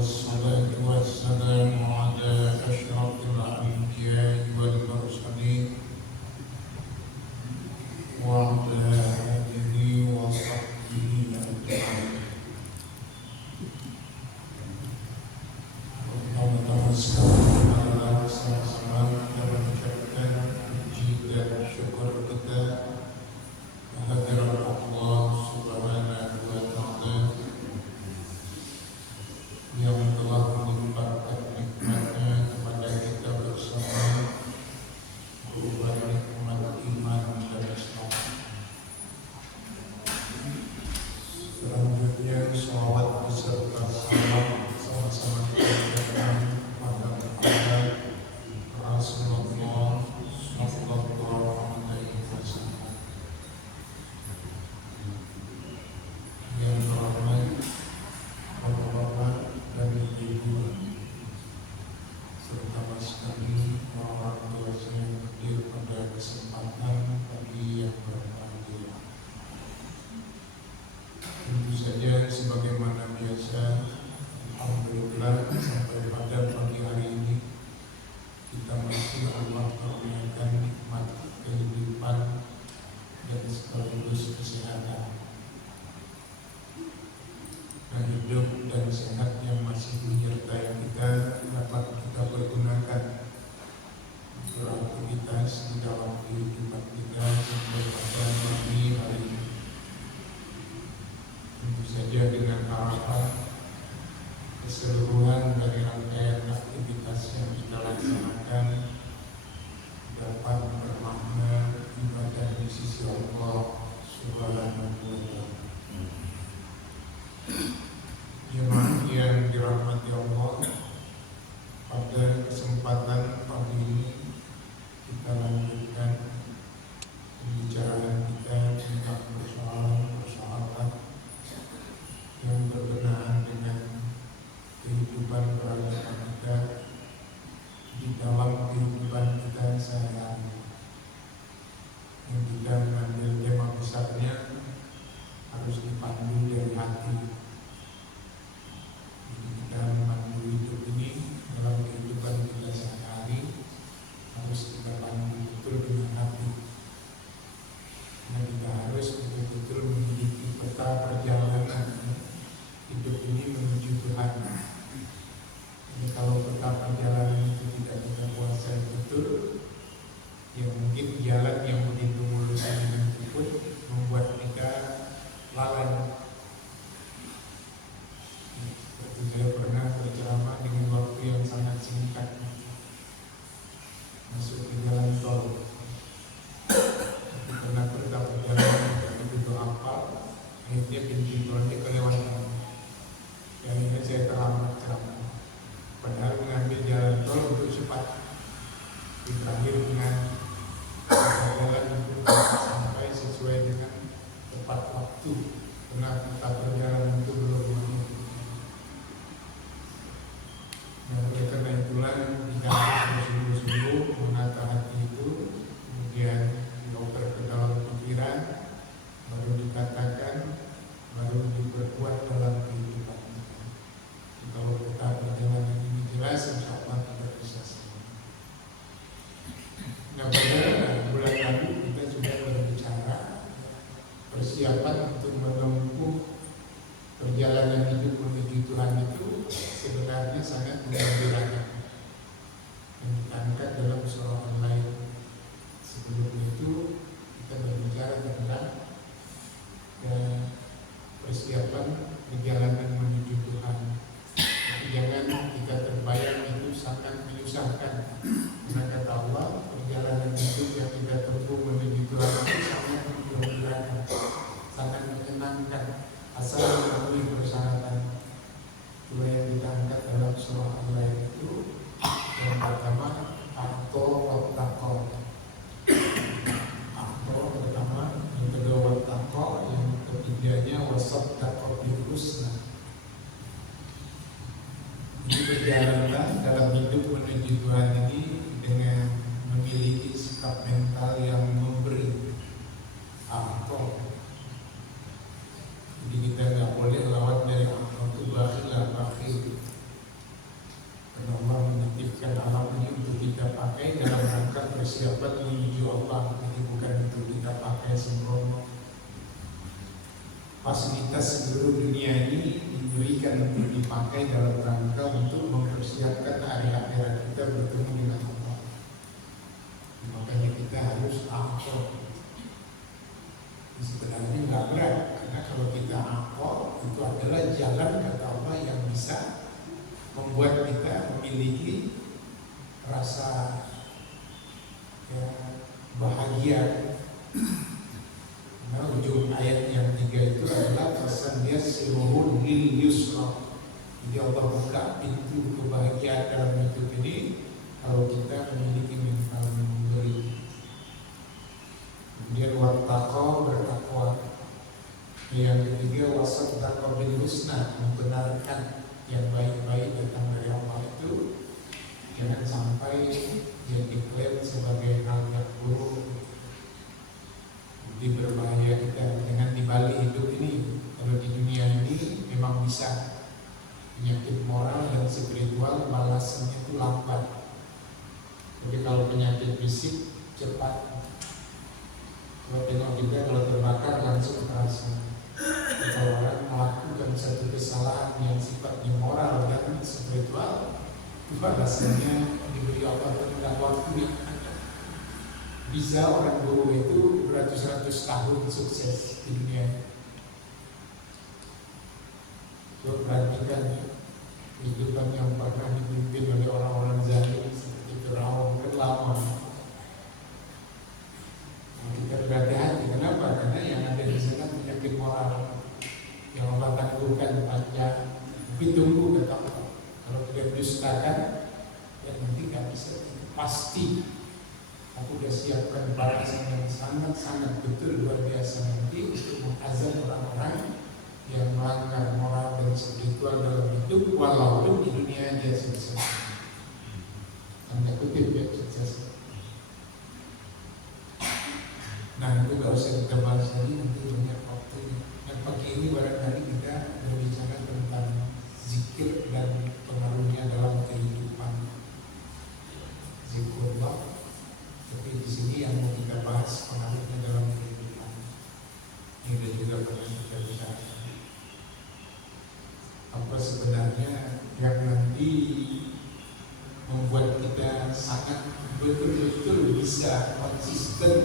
والصلاة والسلام على أشرف الأنبياء والمرسلين وعلى آله وصحبه أجمعين. Pertama-tama sekali adalah sama-sama kita mengucapkan puji dan syukur kita kehadiran Allah Subhanahu wa Ta'ala yang telah melimpahkan nikmatnya kepada kita bersama berupa nikmat iman dan Islam. Selanjutnya salawat beserta salam sama-sama kita ucapkan kepada Muhammad Rasulullah sallallahu alaihi wasallam. Yang terhormat Bapak-bapak dan Ibu terutama sekali orang tua saya yang hadir pada kesempatan pagi yang berbahagia. Tentu saja sebagaimana biasa, alhamdulillah sampai pada pagi hari ini kita masih Allah karuniakan nikmat kehidupan dan sekaligus kesehatan. Nah, hidup dan sehat yang masih menyertai kita dapat kita pergunakan beraktivitas di dalam kehidupan kita sampai pada pagi hari ini. Tentu saja dengan harapan keseluruhan dari rangkaian aktivitas yang kita laksanakan dapat bermakna ibadah di sisi Allah Subhanahu wa Ta'ala. Jemaah yang dirahmati Allah, pada kesempatan pagi ini kita lanjutkan pembicaraan kita tentang persoalan-persoalan yang berkenaan dengan kehidupan beragama kita di dalam kehidupan kita sehari-hari. Yang kita mengambil tema besarnya harus dipandu dari hati. Kita memandu hidup ini dalam kehidupan kita sehari-hari harus kita pandu betul dengan hati. Nah, kita harus betul-betul memiliki peta perjalanan hidup ini menuju Tuhan. Jadi kalau peta perjalanan itu tidak kita kuasai betul, ya mungkin jalan yang begitu mulus dan pun membuat kita lalai. Saya pernah berceramah dengan waktu yang sangat singkat masuk ke jalan tol. Karena peta perjalanan tidak begitu hafal, akhirnya pintu tolnya kelewatan. Akhirnya saya terlambat ceramah. Padahal mengambil jalan tol untuk cepat. Terakhir dengan jalan itu sampai sesuai dengan tepat waktu. Karena peta perjalanan itu belum menentu. Nah, oleh karena itulah kita harus sungguh-sungguh menata hati itu, kemudian dioper ke dalam pikiran, baru dikatakan, baru diperkuat dalam kehidupan kita. Kalau kita perjalanan ini jelas, insya Allah kita bisa semua. Nah, pada bulan lalu kita sudah berbicara persiapan untuk menempuh perjalanan hidup menuju Tuhan itu sebenarnya sangat menggembirakan. Yang kita angkat dalam surah online. Sebelum itu kita berbicara tentang persiapan perjalanan menuju Tuhan. Tapi jangan kita terbayang itu sangat menyusahkan. Karena kata Allah, perjalanan hidup yang kita tempuh menuju Tuhan itu sangat menggembirakan, sangat menyenangkan. Asal memenuhi persyaratan. Dua yang kita angkat dalam surah Al-Lail itu, yang pertama At-Taqwa wat-Taqwa. At-Taqwa pertama, yang kedua wat-Taqwa, yang ketiganya wasaddaqo bil husna. Jadi berjalanlah dalam hidup menuju Tuhan ini dengan memiliki sikap mental yang memberi. At-Taqwa. Jadi kita nggak boleh lawan dari Allah itu bakhil. diberikan untuk dipakai dalam rangka untuk mempersiapkan hari akhirat kita bertemu dengan Allah. Makanya kita harus akal. Sebenarnya nggak berat, karena kalau kita akal itu adalah jalan kata Allah yang bisa membuat kita memiliki rasa bahagia. Nah, ujung ayat yang 3 itu adalah pesan dia siruhun lil yusra. Jadi Allah buka pintu kebahagiaan dalam hidup ini kalau kita memiliki mental memberi. Kemudian wattaqwa, bertakwa. Yang ketiga wasaddaqo bil husna, membenarkan yang baik-baik datang dari Allah itu. Jangan sampai dia diklaim sebagai hal yang buruk. Jadi berbahaya kita dengan dibalik hidup ini. Kalau di dunia ini memang bisa penyakit moral dan spiritual balasannya itu lambat. Jadi kalau penyakit fisik cepat. Kalau tengok kita kalau terbakar langsung terasa. Kalau orang melakukan satu kesalahan yang sifatnya moral dan spiritual, balasannya diberi Allah tengah waktu yang ada. Bisa orang guru itu beratus-ratus tahun sukses di dunia. So, perhatikan kehidupan yang pernah dipimpin oleh orang-orang zalim seperti Firaun kan lama. Nah, kita berhati-hati. Kenapa? Karena yang ada di sana penyakit moral yang Allah tangguhkan panjang. Tapi tunggu kata Allah. Kalau tidak dustakan, ya nanti nggak bisa. Pasti aku sudah siapkan balasan yang sangat-sangat betul luar biasa nanti untuk mengazab orang-orang yang melanggar moral dan spiritual dalam hidup walaupun di dunia dia sukses. Tanda kutip ya sukses. Nah itu gak usah kita bahas lagi, nanti banyak waktunya. Dan pagi ini barangkali kita berbicara tentang zikir dan pengaruhnya dalam kehidupan. Zikrullah. Tapi di sini yang mau kita bahas pengaruhnya dalam kehidupan. Ini juga pernah kita bicara. Apa sebenarnya yang nanti membuat kita sangat betul-betul bisa konsisten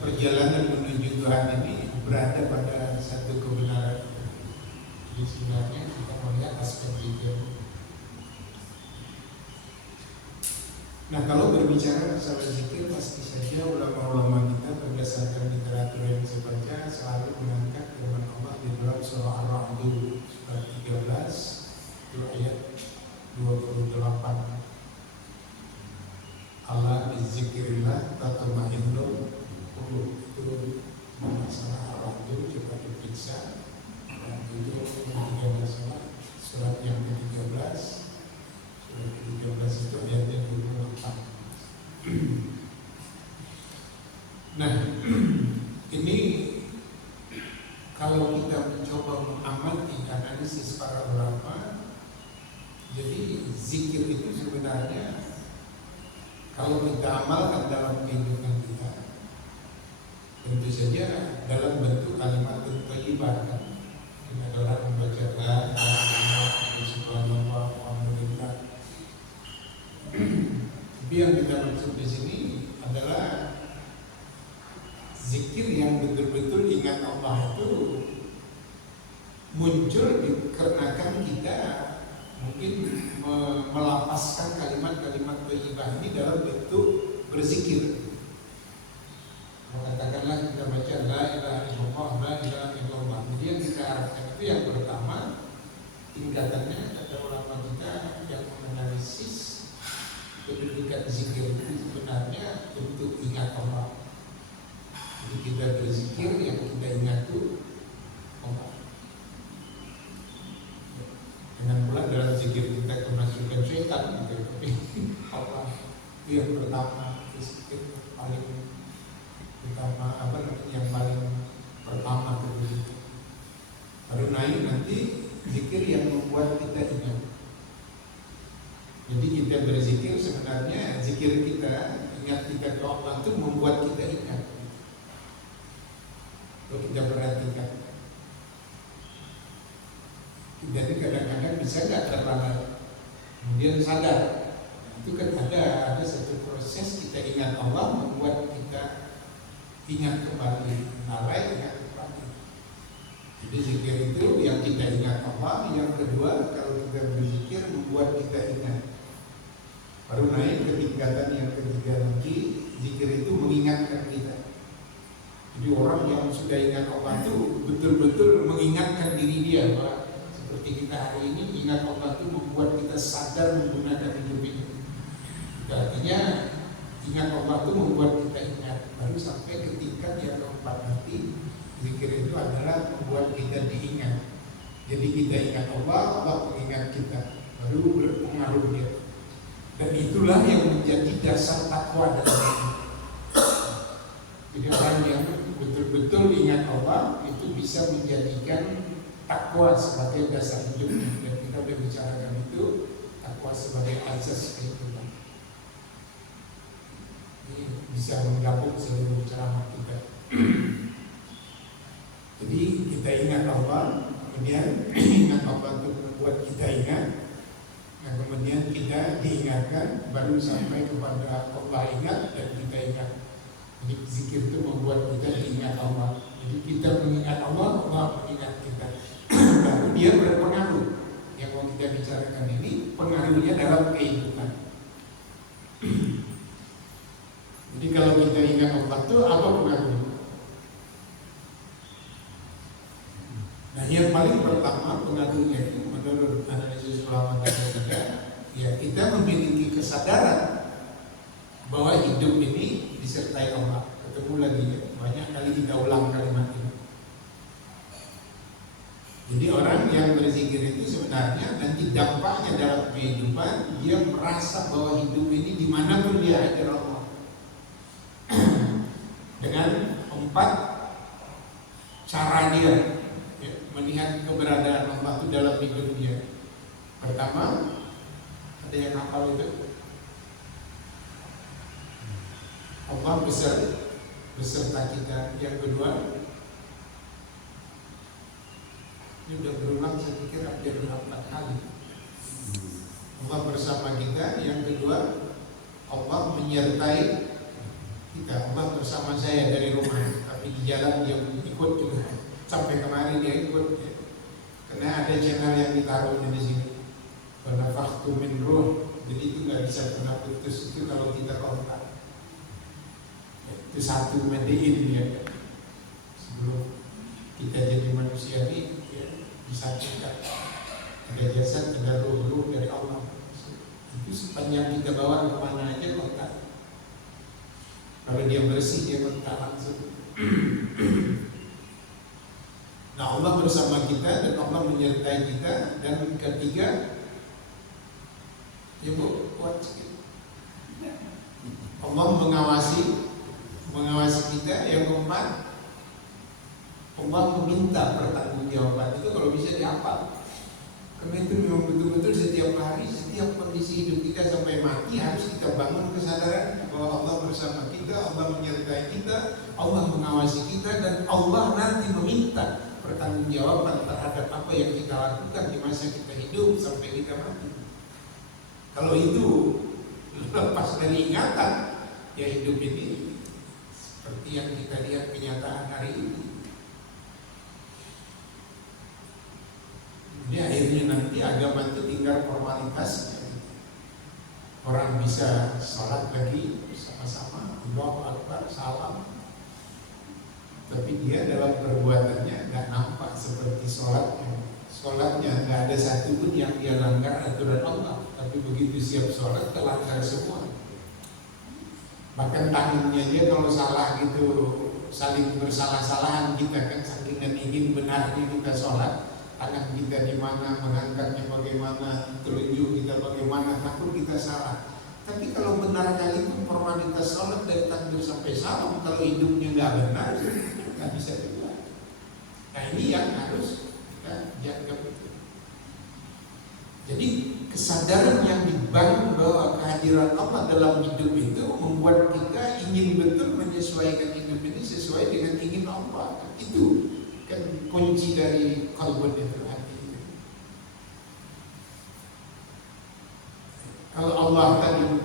perjalanan menuju Tuhan ini berada pada satu kebenaran. Jadi sebenarnya kita melihat aspek itu. Nah kalau berbicara masalah zikir, pasti saja ulama-ulama kita berdasarkan literatur yang saya baca selalu mengangkat firman Allah di dalam surah Ar-Ra'd surat 13 itu ayat 28. Allah bizikrillah tatma'innul qulub. Itu masalah Ar-Ra'd, coba diperiksa. Dan itu ketiga masalah surat yang ke-13. Surat ke-13 itu ayatnya 28. Nah, ini kalau kita mencoba mengamati analisis para ulama, jadi zikir itu sebenarnya kalau kita amalkan dalam kehidupan kita, tentu saja dalam bentuk kalimat thayyibah kan. Ini adalah membaca la ilaha illallah subhanallah walhamdulillah. Tapi yang kita maksud di sini adalah zikir yang betul-betul ingat Allah itu muncul dikarenakan kita mungkin melapaskan kalimat-kalimat thayyibah ini dalam bentuk berzikir. Katakanlah kita baca la ilaha illallah, la ilaha illallah. Jadi yang kita harapkan itu yang pertama tingkatannya kata ulama kita yang menganalisis kedudukan zikir itu sebenarnya untuk ingat Allah. Jadi kita berzikir yang kita ingat itu Allah. Dengan pula dalam zikir kita kemasukan syaitan gitu. Tapi Allah itu yang pertama, zikir paling pertama yang paling pertama itu. Baru naik nanti zikir yang membuat kita ingat. Jadi kita berzikir sebenarnya zikir kita ingat kita ke Allah itu membuat kita ingat. Kalau kita perhatikan Jadi kadang-kadang bisa nggak terlambat, kemudian sadar. Itu kan ada satu proses kita ingat Allah membuat kita ingat kembali, lalai ingat kembali. Jadi zikir itu yang kita ingat Allah. Yang kedua, kalau kita berzikir membuat kita ingat. Baru naik ke tingkatan yang ketiga nanti, zikir itu mengingatkan kita. Jadi orang yang sudah ingat Allah itu betul-betul mengingatkan diri dia, bahwa seperti kita hari ini ingat Allah itu membuat kita sadar menggunakan hidup ini. Artinya ingat Allah itu membuat kita ingat. Baru sampai ke tingkat yang keempat nanti, zikir itu adalah membuat kita diingat. Jadi kita ingat Allah, Allah mengingat kita, baru berpengaruh dia. Dan itulah yang menjadi dasar takwa dalam hidup. Jadi orang yang betul-betul ingat Allah itu bisa menjadikan takwa sebagai dasar hidupnya. Dan kita berbicarakan itu takwa sebagai asas kehidupan. Ini bisa menggabung seluruh ceramah kita. Jadi kita ingat Allah, kemudian ingat Allah itu membuat kita ingat. Nah kemudian kita diingatkan, baru sampai kepada Allah ingat dan kita ingat. Jadi zikir itu membuat kita diingat Allah. Jadi kita mengingat Allah, Allah mengingat kita. Baru dia berpengaruh. Yang mau kita bicarakan ini pengaruhnya dalam kehidupan. Jadi kalau kita ingat Allah itu apa pengaruhnya? Nah yang paling pertama pengaruhnya itu menurut analisis ulama kita, ya kita memiliki kesadaran bahwa hidup ini disertai Allah. Ketemu lagi ya, banyak kali kita ulang kalimat ini. Jadi orang yang berzikir itu sebenarnya nanti dampaknya dalam kehidupan, dia merasa bahwa hidup ini dimanapun dia ada Allah. Dengan 4 cara dia ya, melihat keberadaan Allah itu dalam hidup dia. Pertama, ada yang hafal itu? Allah beserta kita. Yang kedua, ini sudah berulang saya pikir hampir 4 kali. Allah bersama kita. Yang kedua, Allah menyertai kita. Allah bersama saya dari rumah, tapi di jalan dia ikut juga. Sampai kemarin dia ikut ya. Karena ada channel yang ditaruh di sini. Karena faktu min ruh, jadi itu nggak bisa pernah putus itu kalau kita kontak. Itu satu mediin ya. Sebelum kita jadi manusia ini ya, bisa kita ada jasad, ada ruh dari Allah. Itu sepanjang kita bawa kemana aja kontak. Kalau dia bersih dia kontak langsung. Nah Allah bersama kita dan Allah menyertai kita. Dan ketiga, ya bu, kuat sikit. Allah mengawasi kita. Yang keempat, Allah meminta pertanggungjawaban. Itu kalau bisa dihafal. Karena itu memang betul-betul setiap hari, setiap kondisi hidup kita sampai mati harus kita bangun kesadaran bahwa Allah bersama kita, Allah menyertai kita, Allah mengawasi kita, dan Allah nanti meminta pertanggungjawaban terhadap apa yang kita lakukan di masa kita hidup sampai kita mati. Kalau itu lepas dari ingatan, ya hidup ini seperti yang kita lihat kenyataan hari ini. Jadi akhirnya nanti agama itu tinggal formalitas. Orang bisa sholat lagi bersama-sama, Allahu Akbar, salam, tapi dia dalam perbuatannya nggak nampak seperti sholatnya. Sholatnya nggak ada satupun yang dia langgar aturan Allah, tapi begitu siap sholat terlanggar semua. Bahkan tangannya dia kalau salah gitu, saling bersalah-salahan kita kan, saking ingin benarnya kita sholat. Tangan kita di mana, mengangkatnya bagaimana, telunjuk kita bagaimana, takut kita salah. Tapi kalau benar kali itu formalitas sholat dari takbir sampai salam, kalau hidupnya nggak benar, nggak bisa juga. Nah ini yang harus kita jaga betul. Jadi kesadaran yang dibangun bahwa kehadiran Allah dalam hidup itu membuat kita ingin betul menyesuaikan hidup ini sesuai dengan ingin Allah. Itu kan kunci dari kalbun itu, hati itu. Kalau Allah tadi 4,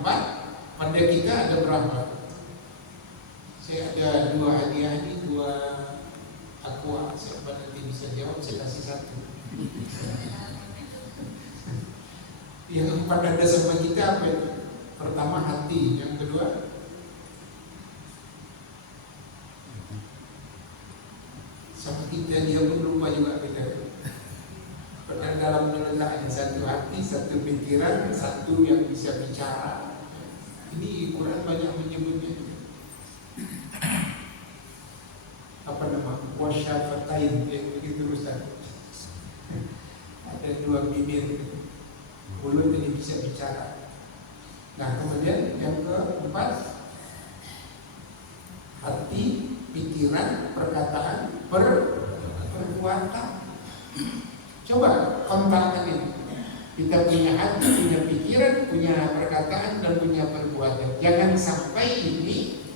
pada kita ada berapa? Saya ada 2 hadiah ini, 2 aqua. Siapa nanti bisa jawab, saya kasih 1. Yang 4 ada sama kita apa itu? Pertama hati, yang kedua sama kita, dia pun lupa juga kita. Karena dalam meletaknya 1 hati, 1 pikiran, 1 yang bisa bicara. Ini Quran banyak menyebutnya. Apa nama? Wasyafatain, begitu Ustaz. Ada 2 bibir, mulut ini bisa bicara. Nah, kemudian yang keempat, hati, pikiran, perkataan, perbuatan. Coba kontakkan ini. Kita punya hati, punya pikiran, punya perkataan, dan punya perbuatan. Jangan sampai ini,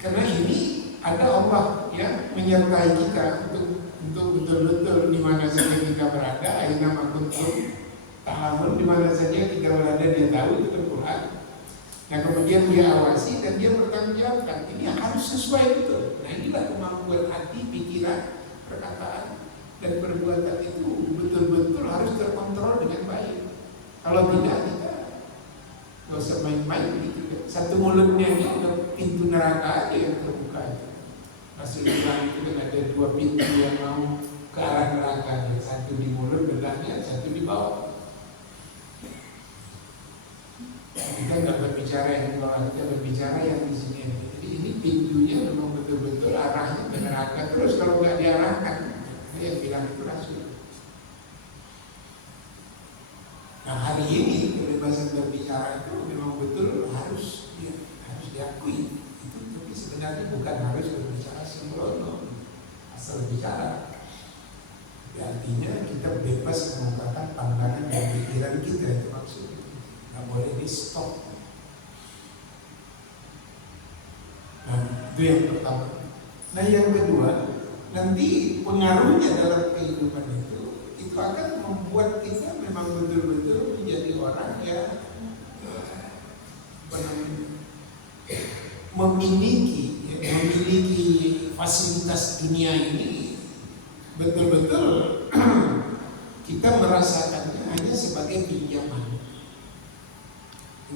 karena ini ada Allah yang menyertai kita untuk betul-betul di mana saja kita berada. Aina makuntum ta'lamun, di mana saja kita berada dia tahu, itu Al-Quran. Nah, kemudian dia awasi dan dia bertanggungjawabkan. Ini harus sesuai betul. Nah, inilah kemampuan hati, pikiran, perkataan, dan perbuatan itu betul-betul harus terkontrol dengan baik. Kalau tidak, kita gak usah main-main gitu. 1 mulutnya ini udah pintu neraka aja yang terbuka. Rasulullah itu kan ada 2 pintu yang mau ke arah neraka, 1 di mulut bedanya, 1 di bawah. Kita nggak berbicara yang di bawah, kita berbicara yang di sini. Jadi ini pintunya memang betul-betul arahnya ke neraka. Terus kalau nggak diarahkan, yang bilang itu Rasul. Nah, hari ini kebebasan berbicara itu memang betul harus diakui. Itu tapi sebenarnya bukan harus berbicara sembrono, asal bicara. Artinya kita bebas mengungkapkan pandangan dan pikiran kita, itu maksudnya. Nggak boleh di stop. Nah, itu yang pertama. Nah, yang kedua, nanti pengaruhnya dalam kehidupan itu akan membuat kita memang betul-betul menjadi orang yang memiliki fasilitas dunia ini betul-betul kita merasakannya hanya sebagai pinjaman.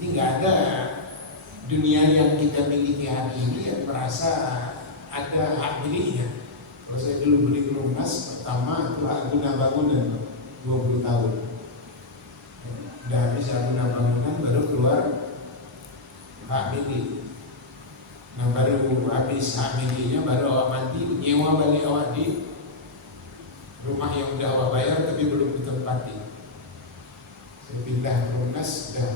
Ini nggak ada dunia yang kita miliki hari ini yang merasa ada hak miliknya. Kalau saya dulu beli rumah pertama itu hak guna bangunan 20 tahun. Udah habis hak guna bangunan baru keluar hak milik. Nah, baru habis hak miliknya baru awak mati, nyewa balik awak di rumah yang udah awak bayar tapi belum ditempati. Saya pindah ke rumah, sudah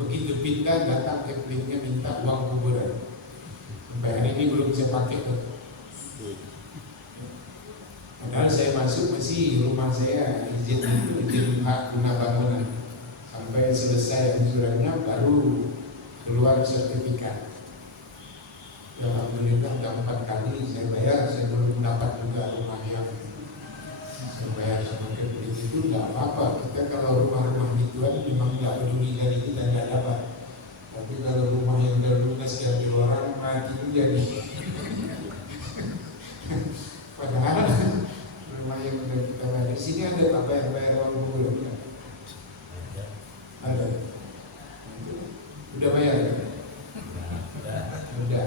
begitu pindah datang ke kliniknya minta uang kuburan. Sampai hari ini belum saya pakai tuh. Padahal saya masuk masih rumah saya izin hak guna bangunan. Sampai selesai angsurannya baru keluar sertifikat. Alhamdulillah udah 4 kali saya bayar, saya belum dapat juga rumah yang saya bayar sama kredit itu. Nggak apa-apa, kita kalau rumah-rumah gituan memang nggak peduli dari kita nggak dapat. Tapi kalau rumah yang lunas yang di luar mati itu jadi padahal rumah yang udah kita bayar. Di sini ada tak bayar uang belum? Ada. Udah bayar? Udah.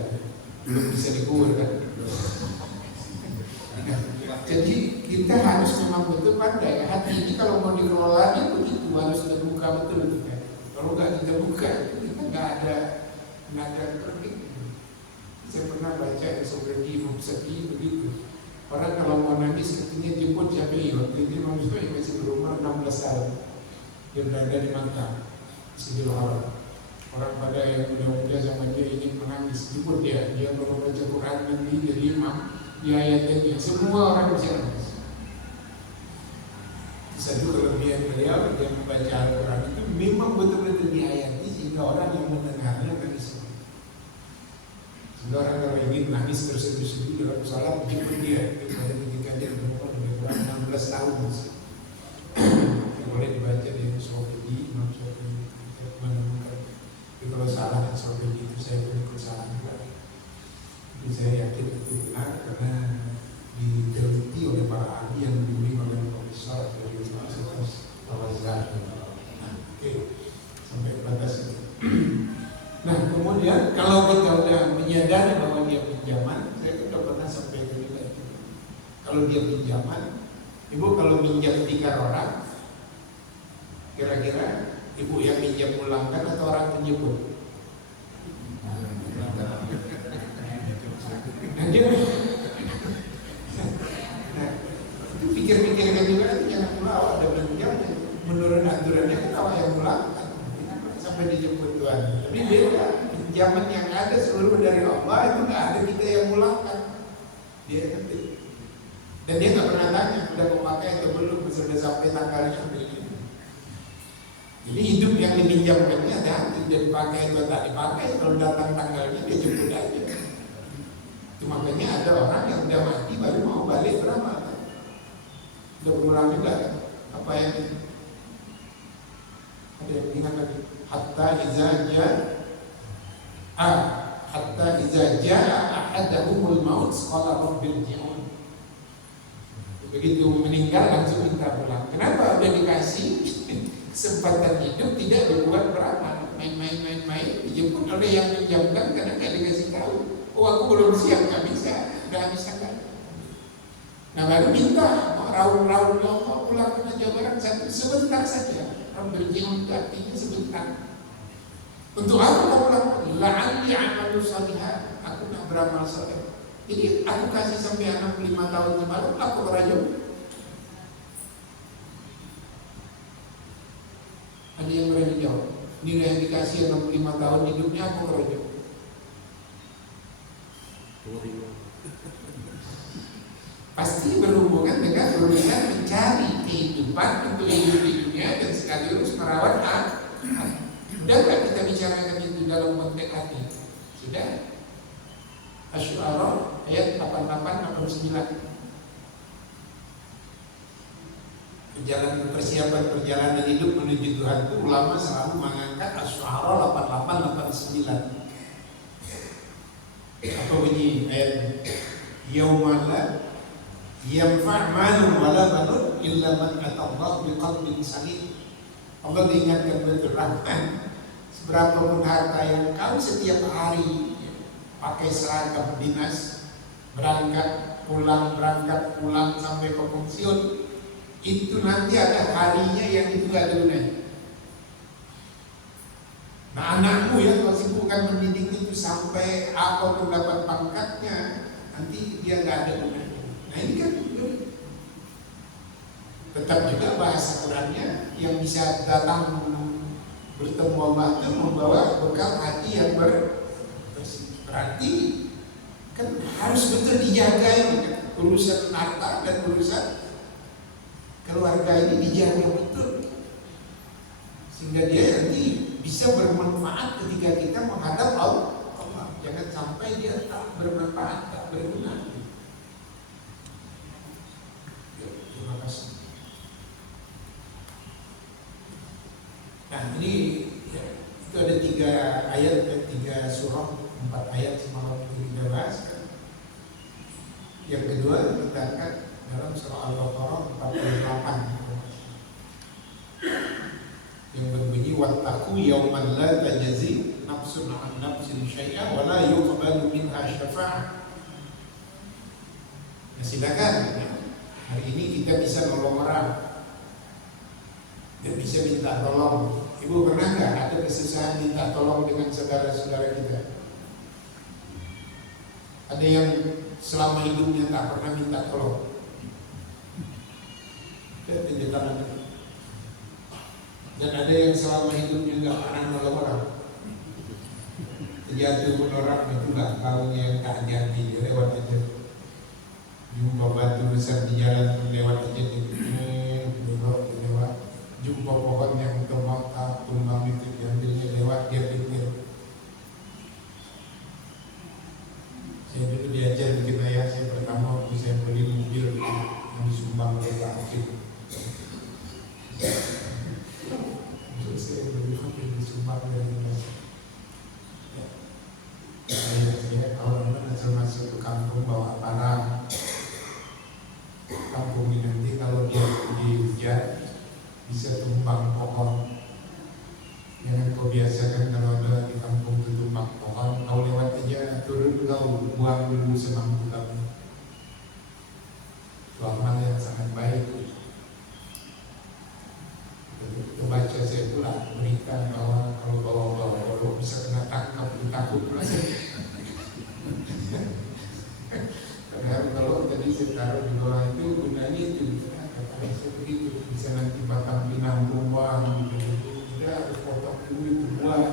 Belum bisa dikubur kan? Jadi kita harus memang betul pandai. Hati ini kalau mau dikelolanya begitu harus terbuka betul. Kalau nggak kita buka, kita nggak ada pergi. Saya pernah baca Sokrates Imam Syafi'i begitu. Orang kalau mau nangis katanya jemput Syafi'i. Waktu itu Imam Syafi'i masih berumur 16 tahun. Dia berada di Makkah, Masjidil Haram. Orang pada yang muda-muda sama dia ingin menangis, jemput dia baru baca Quran nanti jadi imam di ayat-ayatnya, semua orang bisa nangis. Satu kelebihan beliau dia membaca Al-Quran itu memang betul-betul diayati sehingga orang yang mendengarnya nangis. Sehingga orang kalau ingin nangis terseduh-seduh dalam salat jemput dia ketika dia berumur 16 tahun. Boleh dibaca di Imam Syafi'i menemukan kemudian kalau kita udah menyadari bahwa dia pinjaman, saya udah pernah sampaikan juga itu. Kalau dia pinjaman, ibu kalau minjam 3 orang, kira-kira ibu yang minjam pulangkan atau orang penjemput? Nah, itu pikir-pikirkan juga, jangan pula awak ada pinjam, menurut aturannya kan awak yang pulangkan sampai dijemput Tuhan. Tapi beda, pinjaman yang ada seluruh dari Allah itu nggak ada kita yang pulangkan. Dia ngerti. Dan dia nggak pernah tanya udah mau pakai atau belum, sudah sampai tanggalnya begini. Jadi hidup yang dipinjamkannya hati-hati, dia dipakai atau tak dipakai, kalau datang tanggalnya dia jemput aja. Itu makanya ada orang yang udah mati baru mau balik beramal. Udah berulang juga kan? Apa yang ada yang ingat lagi? Hatta iza jaa ahadahumul maut qala rabbil ji'un. Begitu meninggal langsung minta pulang. Kenapa? Udah dikasih kesempatan hidup, tidak berbuat beramal, main-main dijemput oleh yang menjamkan karena nggak dikasih tahu. Oh, aku belum siap, nggak bisa kan. Nah baru minta mau raun-raun mau pulang ke Jawa Barat sebentar saja. Rabbil ji'un artinya sebentar. Untuk aku mau pulang, la'alli amalu salihah, aku nak beramal saleh. Jadi aku kasih sampai 65 tahun semalam, aku beraja. Ada yang berani jawab, nilai yang dikasih 65 tahun hidupnya aku beraja. Pasti berhubungan dengan urusan mencari kehidupan untuk hidup di dunia dan sekaligus merawat hati. Sudah nggak kita bicarakan itu dalam konteks hati? Sudah. Asy-Syu'ara ayat 88-89. Persiapan hidup menuju Tuhan itu ulama selalu mengangkat Asy-Syu'ara 88-89. Apa bunyi ayat? Yaumala yanfa' malun wala banun illa man atallaha biqalbin salim. Allah diingatkan betul Rahman, seberapapun harta yang kau setiap hari pakai seragam dinas, berangkat pulang sampai ke pensiun, itu nanti ada harinya yang itu gak ada gunanya. Nah anakmu yang kau sibukkan mendidik itu sampai apapun dapat pangkatnya, nanti dia gak ada gunanya. Nah ini kan tetap juga bahasa Qurannya yang bisa datang bertemu Allah itu membawa bekal hati yang bersih. Berarti kan harus betul dijaga ini kan, urusan harta dan urusan keluarga ini dijaga betul sehingga dia nanti bisa bermanfaat ketika kita menghadap Allah. Jangan sampai dia tak bermanfaat, tak berguna. Terima kasih. Nah ini ya, itu ada 3 ayat, 3 surah, 4 ayat semalam itu kita bahas kan. Yang kedua kita angkat dalam surah Al-Baqarah 48 yang berbunyi wattaqu yawman la tajzi nafsun an nafsin syai'an wa la yuqbalu minha syafa'ah. Nah silakan ya. Hari ini kita bisa nolong orang dan bisa minta tolong. Ibu pernah nggak ada kesusahan minta tolong dengan saudara-saudara kita? Ada yang selama hidupnya tak pernah minta tolong. Dan ada yang selama hidupnya nggak pernah nolong orang. Terjatuh pun orang itu nggak tahunya yang tak hati, dia lewat aja. Jumpa batu besar di jalan pun lewat aja gitu. Lewat. Jumpa pohon yang tumbang itu diambilnya lewat, dia pikir. Saya dulu diajar bikin ayah saya pertama waktu saya beli mobil yang disumbang oleh Pak Akif. Untuk saya beli mobil disumbang dari Indonesia. Saya kalau masuk ke kampung bawa barang. Kampung ini nanti kalau dia di hujan bisa tumbang pohon. Jangan kau biasakan kalau ada di kampung itu tumbang pohon, kau lewat aja turun kau buang dulu semampu kamu. Itu amal yang sangat baik. Kita baca saya pula berita bahwa kalau bawa-bawa kalau bisa kena tangkap takut pula. Padahal kalau tadi saya taruh di bawah itu gunanya itu kata saya begitu bisa nanti batang pinang buang gitu. Kita harus potong dulu itu buang.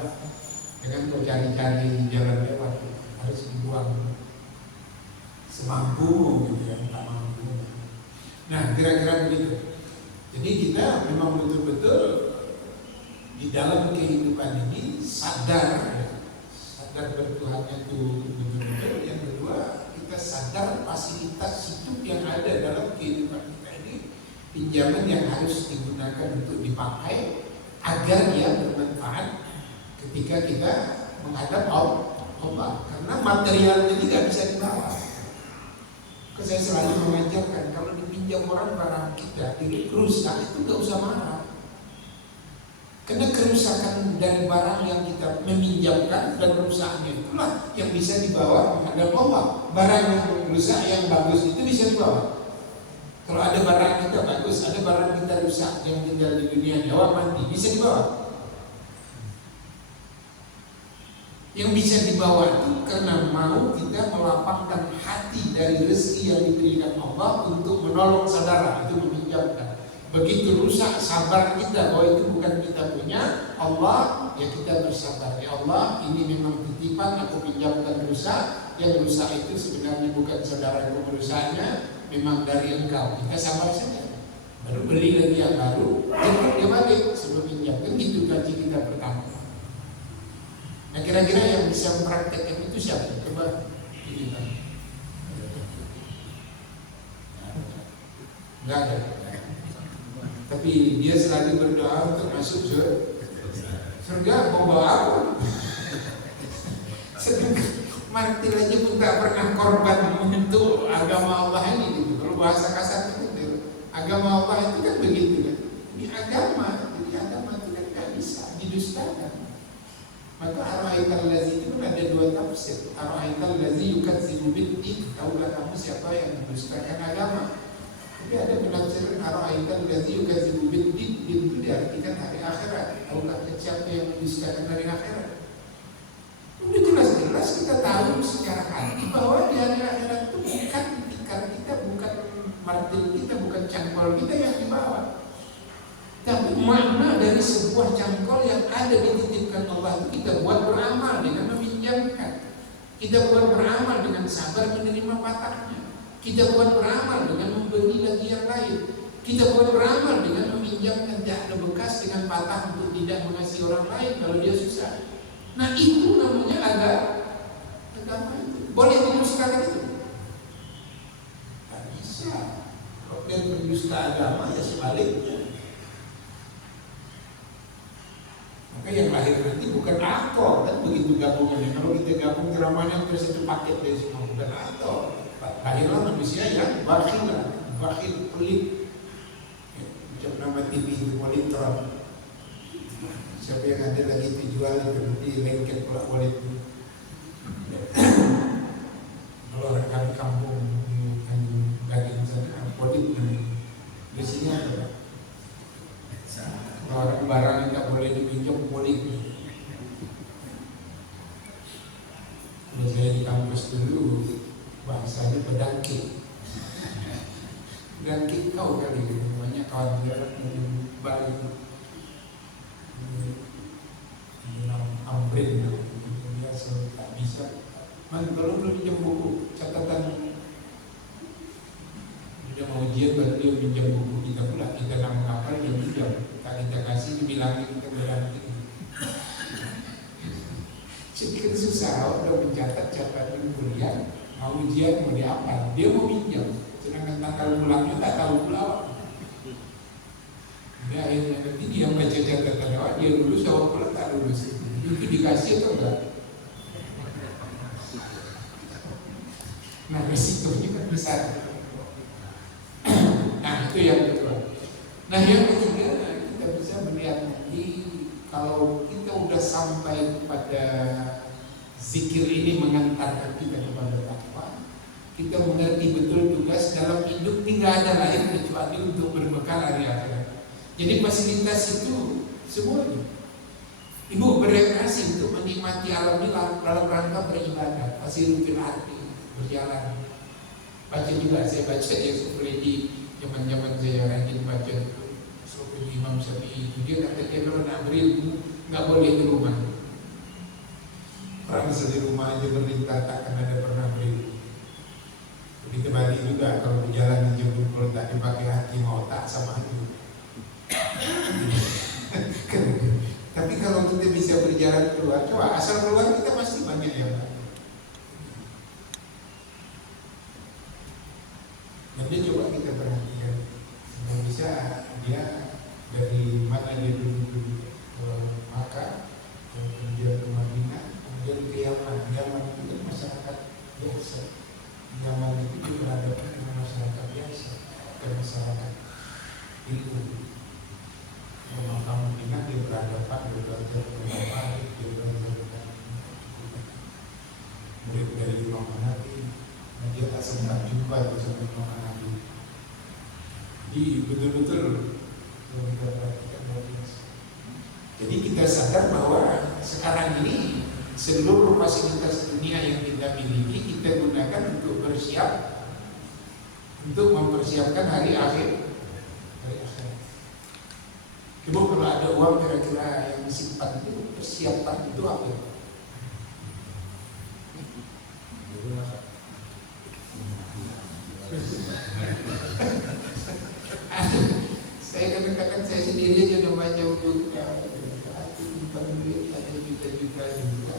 Jangan kau cari-cari di jalan lewat, harus dibuang semampu gitu ya, tak mampu. Nah kira-kira begitu. Jadi kita memang betul-betul di dalam kehidupan ini sadar bertuhannya itu betul-betul. Yang kedua, kita sadar fasilitas hidup yang ada dalam kehidupan kita ini, pinjaman yang harus digunakan untuk dipakai agar dia bermanfaat ketika kita menghadap Allah. Karena material ini nggak bisa dibawa. Saya selalu mengajarkan kalau dipinjam orang barang kita rusak itu nggak usah marah. Karena kerusakan dari barang yang kita meminjamkan dan rusaknya itulah yang bisa dibawa menghadap Allah. Barang yang rusak yang bagus itu bisa dibawa. Kalau ada barang kita bagus, ada barang kita rusak yang tinggal di dunia nyawa mati, bisa dibawa. Yang bisa dibawa itu karena mau kita melapangkan hati dari rezeki yang diberikan Allah untuk menolong saudara, itu meminjamkan. Begitu rusak sabar kita bahwa itu bukan kita punya Allah, ya kita bersabar. Ya Allah, ini memang titipan, aku pinjamkan rusak. Yang rusak itu sebenarnya bukan saudara yang merusaknya, memang dari engkau. Kita sabar saja. Baru beli lagi yang baru, cepat dia balik sebelum pinjam. Kan gitu gaji kita pertama. Nah kira-kira yang bisa mempraktekkan itu siapa? Coba kita. Enggak ada. Tapi dia selalu berdoa untuk masuk surga. Mau bawa apa? Sedangkan martir aja pun tak pernah korban untuk agama Allah ini gitu. Kalau bahasa kasar itu agama Allah itu kan begitu kan. Ini agama, jadi agama itu kan gak bisa didustakan. Maka ara'aital lazi itu ada dua tafsir. Ara'aital lazi yukadzibu bid-din, tahulah kamu siapa yang mendustakan agama. Tapi ada penafsiran ara'aital lazi yukadzibu bid-din, itu diartikan hari akhirat. Tahulah siapa yang mendustakan hari akhirat. Udah jelas-jelas kita tahu secara hati bahwa di hari akhirat itu bukan tikar kita, bukan martir kita, bukan cangkol kita yang dibawa. Tapi makna dari sebuah cangkol yang ada dititipkan Allah itu kita buat beramal dengan meminjamkan. Kita buat beramal dengan sabar menerima patahnya. Kita buat beramal dengan memberi lagi yang lain. Kita buat beramal dengan meminjamkan tidak ada bekas dengan patah untuk tidak mengasihi orang lain kalau dia susah. Nah itu namanya agama itu. Boleh didustakan itu? Tak bisa. Kalau dia mendusta agama ya sebaliknya. Maka yang lahir nanti bukan aktor kan begitu gabungannya. Kalau kita gabung ceramahnya terus satu paket dari semua bukan aktor. Lahirlah manusia yang bakhil, pelit. Macam nama TV itu Politron. Siapa yang ada lagi dijual di lengket pula wallet. Kalau orang kami kampung di daging sana polit biasanya ada. Kalau orang barang yang tak boleh dipinjam polit. Kalau saya di kampus dulu bahasanya pedangkit. Pedangkit kau kali namanya kawan jarak dari Bali. Amrin dia tak bisa. Man kalau belum pinjam buku catatan dia mau ujian baru dia pinjam buku kita pula kita nak menghafal dia pinjam. Tak kita kasih dibilangin kita berarti. Jadi kan susah udah mencatat catatan kuliah mau ujian mau dihafal dia mau pinjam. Sedangkan tanggal pulangnya tak tahu pula. Dia akhirnya nanti dia baca catatan awak dia lulus awak pula tak lulus. Itu dikasih atau enggak? Nah risikonya kan besar. Nah itu yang kedua. Nah yang ketiga kita bisa melihat nanti kalau kita kita mengerti betul tugas dalam hidup. Tidak ada lain kecuali untuk berbekal hari akhirat. Jadi fasilitas itu semuanya. Ibu berekreasi untuk menikmati alam ini dalam rangka beribadah, fasilitas hati berjalan. Baca juga, saya baca ya seperti zaman saya rajin baca itu. Seperti Imam Syafi'i itu dia kata kalau nak berilmu nggak boleh di rumah. Orang bisa di rumah aja berlintah takkan ada pernah berilmu. Begitu balik juga kalau berjalan di jemput kalau tak dipakai hati mau tak sama itu. Tapi kalau kita bisa berjalan keluar, coba asal keluar kita pasti banyak yang baik. Nanti coba kita perhatikan, kalau bisa dia dari mana dia dulu ke Makkah, kemudian ke Madinah, kemudian ke Yaman. Yaman itu kan masyarakat biasa. Yaman itu dia berhadapan dengan masyarakat biasa, bukan masyarakat itu. Kalau kamu ingat dia berhadapan, dia belajar beberapa, dia belajar dengan murid dari Imam Hanafi. Dia tak sempat jumpa sama Imam Hanafi. Jadi betul-betul kita perhatikan luar biasa. Jadi kita sadar bahwa sekarang ini seluruh fasilitas dunia yang kita miliki kita gunakan untuk bersiap, untuk mempersiapkan hari akhir. Ibu kalau ada uang kira-kira yang disimpan itu persiapan itu apa? Saya kadang-kadang saya sendiri aja udah baca untuk simpan duit ada juta-juta juga.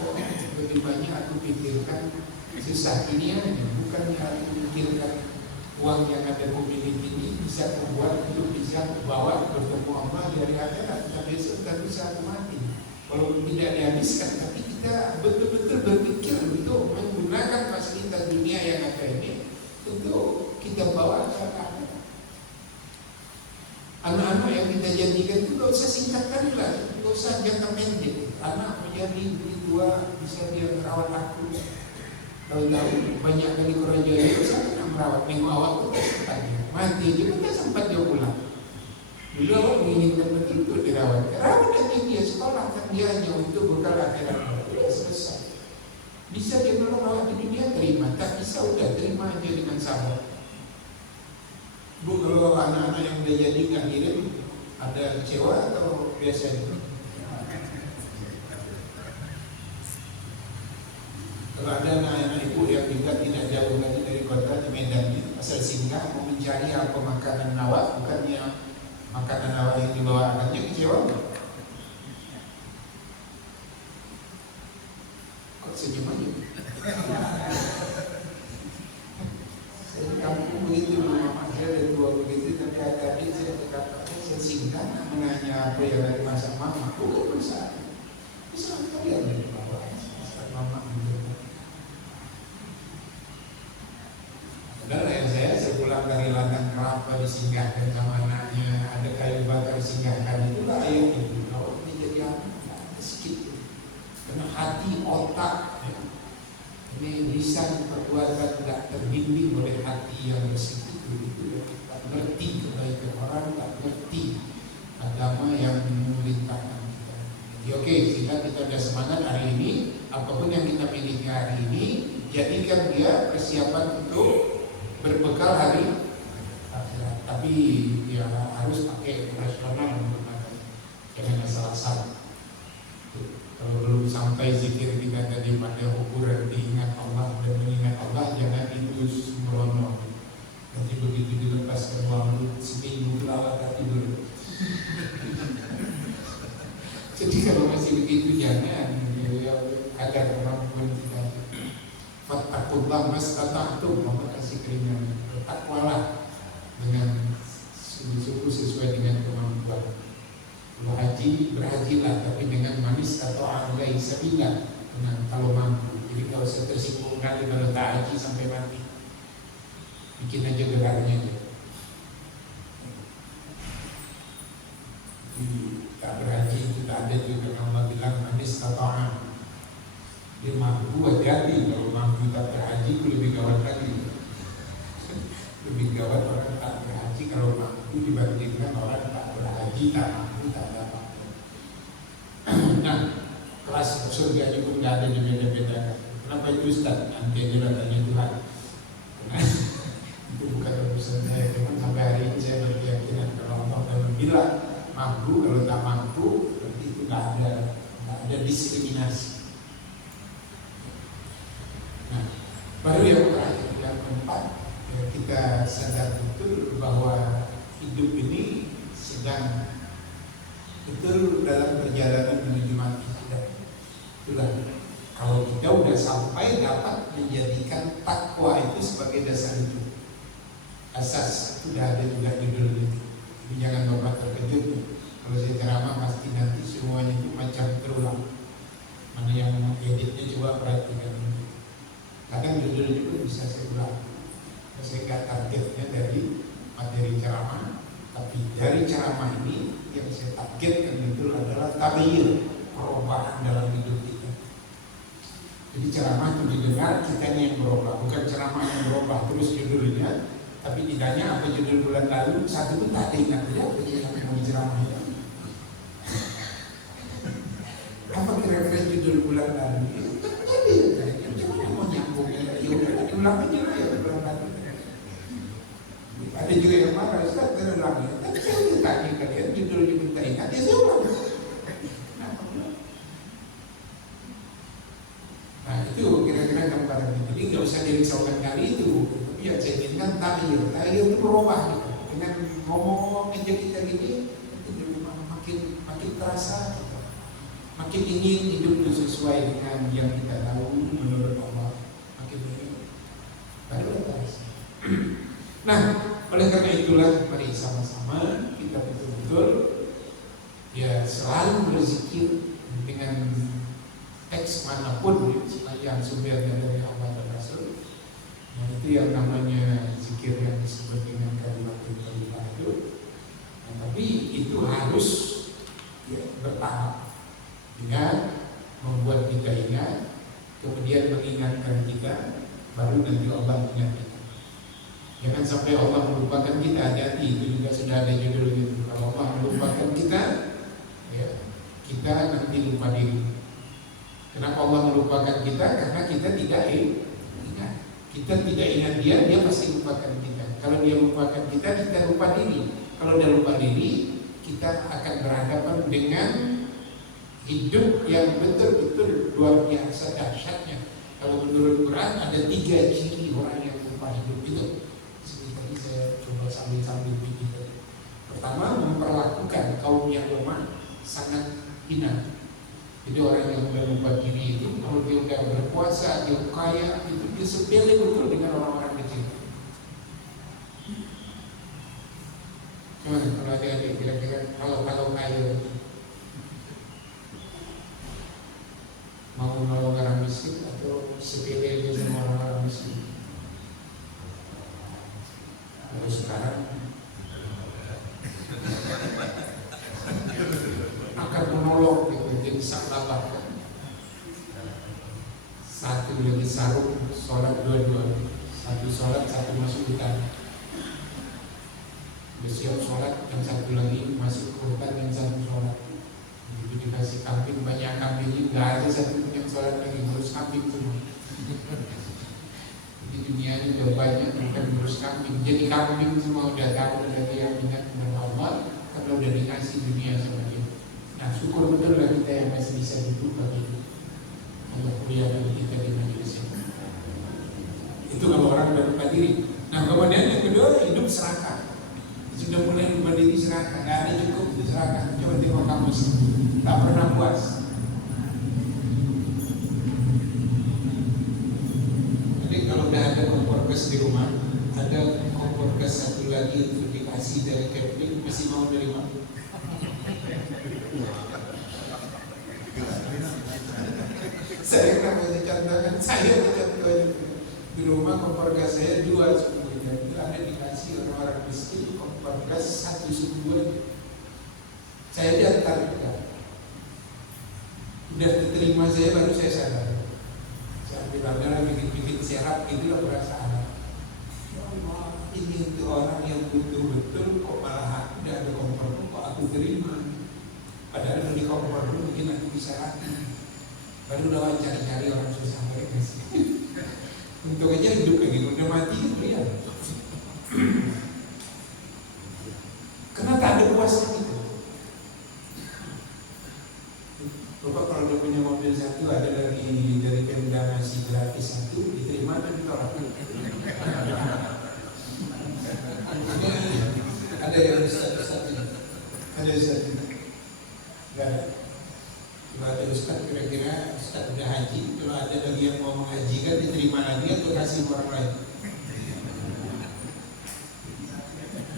Kok lebih banyak aku pikirkan susah ini aja, bukannya aku pikirkan uang yang ada pemilik ini bisa membuat itu bisa bawa bertemu Allah di hari akhirat. Tapi besok tak bisa mati. Walaupun tidak dihabiskan, tapi kita betul-betul berpikir untuk menggunakan fasilitas dunia yang ada ini untuk kita bawa ke akhirat. Anak-anak yang kita jadikan itu tidak usah singkat kali lah, tidak usah jangka pendek. Anak menjadi tua bisa dia merawat aku. Tahu-tahu banyak kali kerja itu saya nak merawat minggu awal itu tak sempat dia mati dia pun tak sempat dia pulang. Dulu awak menginginkan betul-betul dirawat. Rawat aja dia sekolah kan dia hanya untuk bekal akhirat. Sudah selesai. Bisa dia kalau rawat di dunia terima, tak bisa udah terima aja dengan sabar. Bu kalau anak-anak yang udah jadi nggak kirim ada kecewa atau biasanya? Kalau ada anak-anak ibu yang juga tidak jauh lagi dari kota di Medan, asal singgah mau mencari apa makanan awak, bukannya makanan awak yang dibawa anaknya, kecewa nggak? Kok senyum aja? Saya di kampung begitu, mama saya ada dua begitu, tapi adik saya berkata, saya singgah menanya apa yang dari masak mama, bukan masak. Bisa kalian dari bawah, masak mama gitu. Saudara yang saya pulang dari ladang kelapa disinggahkan sama anaknya, ada kayu bakar disinggahkan, itulah ayat itu. Kalau ini jadi anak, ada sedikit. Karena hati, otak, ya. Ini lisan perbuatan tidak terbimbing oleh hati yang bersih itu ya. Tak ngerti kebaikan orang, tak ngerti agama yang memerintahkan kita. Jadi oke, sehingga kita ada semangat hari ini, apapun yang kita miliki hari ini, jadikan dia persiapan untuk berbekal hari akhirat. Tapi ya harus pakai rasional menggunakan, jangan asal-asal. Kalau belum sampai zikir kita tadi pada ukuran diingat Allah dan mengingat Allah, jangan itu sembrono. Nanti begitu dilepaskan uang seminggu lawat hati dulu. Jadi kalau masih begitu jangan, ya, agar kemampuan kita. Fattakullah mastata'tum, maka kasih keringan. Takwalah dengan sungguh-sungguh sesuai dengan kemampuan. Berhajilah tapi dengan manis atau alai sabila, dengan kalau mampu. Jadi kalau saya tersinggung kali kalau tak haji sampai mati, bikin aja geraknya aja. Tak berhaji itu tak ada juga Allah bilang manis atau Dia mampu, hati-hati. Kalau mampu tak berhaji itu lebih gawat lagi. Lebih gawat orang tak berhaji kalau mampu dibandingkan orang tak berhaji, tak mampu, tak dapat. Nah, kelas surga itu nggak ada dibeda-bedakan. Kenapa itu Ustaz? Nanti aja lah tanya Tuhan. Karena itu bukan urusan saya. Cuman sampai hari ini saya berkeyakinan kalau Allah memang bilang mampu, kalau tak mampu, berarti itu nggak ada diskriminasi. Nah, baru yang terakhir, yang keempat, ya, kita sadar betul bahwa hidup ini sedang betul dalam perjalanan menuju mati. Itulah kalau kita udah sampai dapat menjadikan takwa itu sebagai dasar hidup, asas, sudah ada juga judulnya. Jadi jangan Bapak terkejut kalau saya ceramah pasti nanti semuanya itu macam terulang. Mana yang editnya coba perhatikan. Kadang judul itu bisa saya ulang. Saya nggak targetnya dari materi ceramah, tapi dari ceramah ini yang saya targetkan itu adalah taghyir, perubahan dalam hidup kita. Jadi ceramah itu didengar, kitanya yang berubah, bukan ceramah yang berubah terus judulnya. Tapi ditanya apa judul bulan lalu, satu pun tak ada ingat dia apa yang mau ceramahnya. Apa kira-kira judul bulan lalu? Ulang aja lah ya bulan lalu. Ada juga yang marah, Ustaz terulang ya. Tapi saya tanya kalian judul diminta ingat, ya saya ulang. Nah itu kira-kira gambaran. Jadi nggak usah dirisaukan kali itu. Ya saya inginkan tahlil itu berubah gitu. Dengan ngomong-ngomong aja kita gini, itu makin terasa, gitu. Makin ingin hidup itu sesuai dengan yang kita tahu menurut Allah. Makin ingin. Baru terasa. Nah, oleh karena itulah mari sama-sama kita betul-betul ya selalu berzikir dengan teks manapun yang sumbernya dari Allah dan Rasul. Nah, itu yang namanya zikir yang disebut dengan kalimat itu. Nah, tapi itu harus ya, bertahap dengan membuat kita ingat, kemudian mengingatkan kita, baru nanti Allah ingat kita. Jangan sampai Allah melupakan kita, hati-hati, itu juga sudah ada judulnya. Kalau Allah melupakan kita, ya, kita nanti lupa diri. Kenapa Allah melupakan kita? Karena kita tidak ingat. Kita tidak ingat dia pasti lupakan kita. Kalau dia lupakan kita lupa diri. Kalau dia lupa diri, kita akan berhadapan dengan hidup yang betul-betul luar biasa dahsyatnya. Kalau menurut Quran ada 3 ciri orang yang lupa hidup itu. Tadi saya coba sambil pikir. Pertama, memperlakukan kaum yang lemah sangat hina. Jadi orang yang sudah lupa diri itu, kalau dia sudah berkuasa, dia kaya, itu dia sepele betul dengan orang-orang kecil. Cuman kalau ada kira-kira kalau kaya mau nolong orang miskin atau sepele dia sama orang miskin. Kalau sekarang akan menolong gitu, jadi sahabat. Satu lagi sarung, sholat dua-dua. Satu sholat, satu masuk hutan. Bersiap sholat, yang satu lagi masuk ke hutan, yang satu sholat. Jadi dikasih kambing, banyak kambing ini, nggak ada satu pun yang sholat lagi, ngurus kambing semua. Di dunia ini udah banyak bukan ngurus kambing. Jadi kambing semua udah tahu, udah dia ingat kepada Allah, karena udah dikasih dunia sama dia. Nah, syukur betul lah kita yang masih bisa hidup lagi. Allah kuliahkan kita di majelis ini. Itu kalau orang udah lupa diri. Nah, kemudian yang kedua, hidup serakah. Sudah mulai lupa diri serakah. Nggak ada cukup itu serakah. Coba tengok kamus, tak pernah puas. Jadi kalau udah ada kompor gas di rumah, ada kompor gas satu lagi untuk dikasih dari Kepling, masih mau nerima. Saya kan bisa contohkan, saya contohnya di rumah kompor gas saya 2 semuanya. Itu ada dikasih orang-orang miskin kompor gas 1 semuanya. Saya diantar juga. Udah diterima saya baru saya sadar. saudara bikin serap itulah perasaan. Ya Allah, ini untuk orang yang butuh betul kok malah aku tidak ada kompor kok aku terima. Padahal di kompor dulu mungkin aku bisa latih. Baru lawan cari-cari orang susah mereka sih. Untuk aja hidup kayak gitu, udah mati gitu ya. Karena tak ada puasnya gitu. Bapak kalau dia punya mobil satu, ada lagi dari Pemda ngasih gratis satu, diterima atau ditolak? Ada yang Ustaz ini, ada Ustaz ini. Enggak ada. Kalau ada Ustaz kira-kira Ustaz udah haji, kalau ada lagi yang mau menghajikan diterima lagi atau kasih orang lain?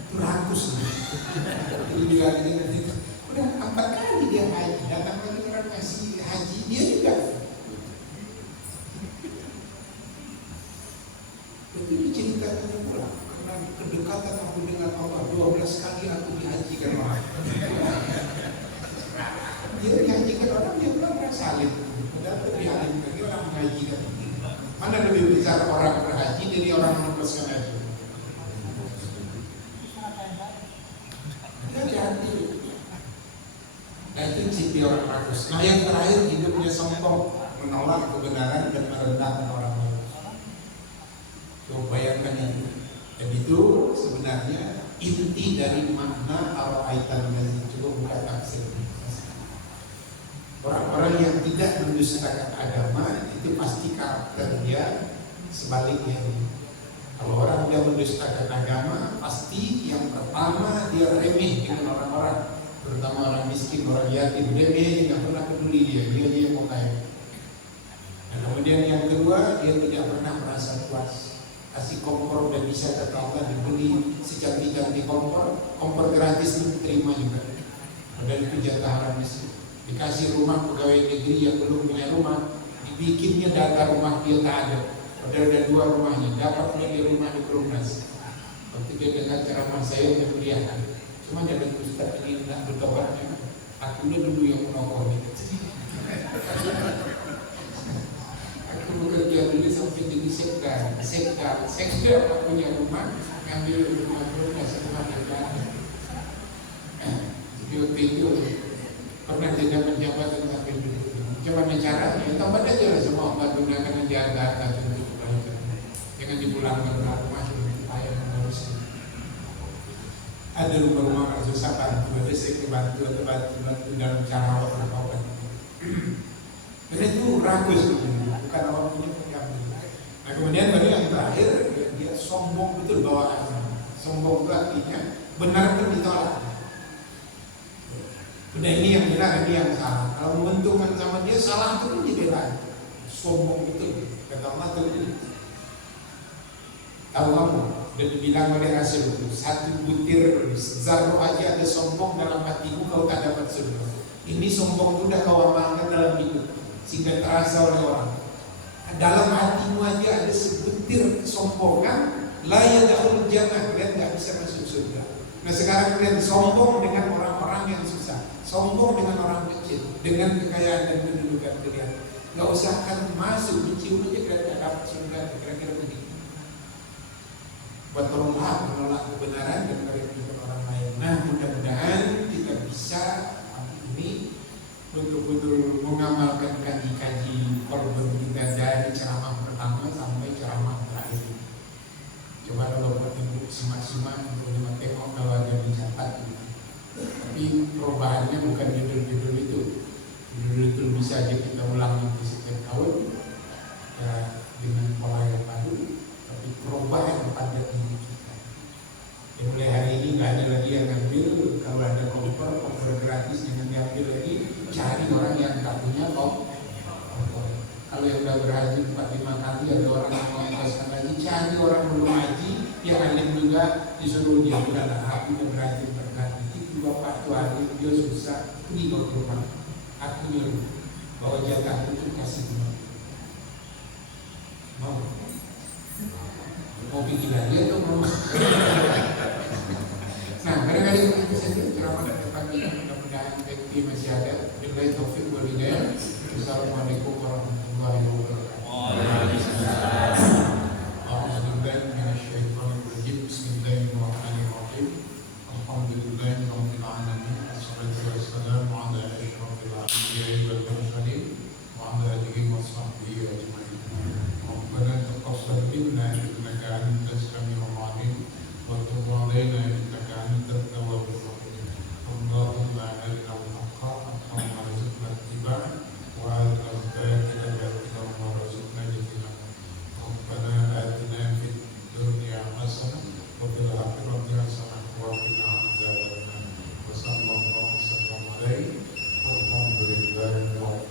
Itu rakus nih. Itu juga nanti udah 4 kali dia haji, datang lagi orang kasih haji, dia juga. Itu diceritakannya pula karena kedekatan aku dengan Allah 12 kali aku dihajikan orang. Dia dihajikan orang, dia bilang merasa alim. Padahal lebih alim lagi orang menghajikan. Mana lebih besar orang berhaji dari orang melepaskan haji? Hati-hati. Nah itu ciri orang rakus. Nah yang terakhir hidupnya sombong, menolak kebenaran dan merendahkan orang lain. Coba bayangkan itu. Dan itu sebenarnya inti dari makna al-aitan dan cukup buka tafsir. Orang-orang yang tidak mendustakan agama itu pasti karakter dia sebaliknya. Kalau orang yang mendustakan agama, pasti yang pertama dia remeh dengan orang-orang, terutama orang miskin, orang yatim, remeh, tidak pernah peduli dia mau kaya. Dan kemudian yang kedua, dia tidak pernah merasa puas. Kasih kompor dan bisa tetangga dibeli secantik-cantik kompor gratis itu diterima juga. Padahal itu jatah orang miskin. Dikasih rumah pegawai negeri yang belum punya rumah, dibikinnya data rumah dia tak ada. Padahal ada 2 rumahnya, dapat lagi rumah di Perumnas. Waktu dia dengar ceramah saya untuk kuliah, cuma jangan Ustaz ini tidak bertobatnya. Aku dulu yang menokor gitu. Aku bekerja dulu sampai jadi sekdar aku punya rumah, ngambil rumah Perumnas rumah negara. Waktu itu pernah tidak menjabat tentang hidup. Coba bicara, ya tambah aja lah semua obat gunakan yang diangkat untuk kebaikan. Jangan dipulangkan ke rumah supaya mengurus. Ada rumah-rumah orang susah bantu, ada saya bantu dalam cara obat. Dan itu rakus, bukan orang punya pengambil. Nah kemudian baru yang terakhir dia sombong betul bawaannya. Sombong itu artinya benar pun ditolak. Udah ini yang benar, ini yang salah. Kalau menguntungkan sama dia, salah itu pun dibela. Sombong itu, kata Allah itu. Tahu kamu, dan dibilang oleh Rasul, 1 butir zarro aja ada sombong dalam hatimu, kau tak dapat surga. Ini sombong itu udah kau amalkan dalam hidup, sehingga terasa oleh orang. Dalam hatimu aja ada sebutir kesombongan, la yadkhulul jannah, kalian nggak bisa masuk surga. Nah sekarang kalian sombong dengan orang-orang yang susah, sombong dengan orang kecil, dengan kekayaan dan kedudukan kalian. Gak usah akan masuk, dicium aja kalian gak dapat surga, kira-kira begitu. Bertolonglah menolak kebenaran dan merendahkan orang lain. Nah mudah-mudahan kita bisa ini betul-betul mengamalkan kaji-kaji korban kita dari ceramah pertama sampai ceramah terakhir. Coba kalau buat ibu simak-simak, ibu tengok kalau ada dicatat gitu. Tapi perubahannya bukan judul-judul itu. Judul itu bisa aja kita ulangi di setiap tahun ya, dengan pola yang baru. Tapi perubahan pada diri kita. Ya, mulai hari ini nggak ada lagi yang ngambil. Kalau ada kompor gratis jangan diambil lagi. Cari orang yang tak punya kompor. Kalau yang udah berhaji 4-5 kali ada orang yang mengongkoskan lagi, cari orang belum haji yang alim juga disuruh dia udahlah aku udah berhaji berkali itu bapak tuh hari dia susah pergi ke rumah aku nyuruh bawa jatah itu kasih dia mau bikin lagi atau mau nah barangkali itu saja ceramah depan kita mudah-mudahan masih ada. Billahi taufiq wal hidayah. Assalamualaikum warahmatullahi wabarakatuh.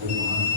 berdoa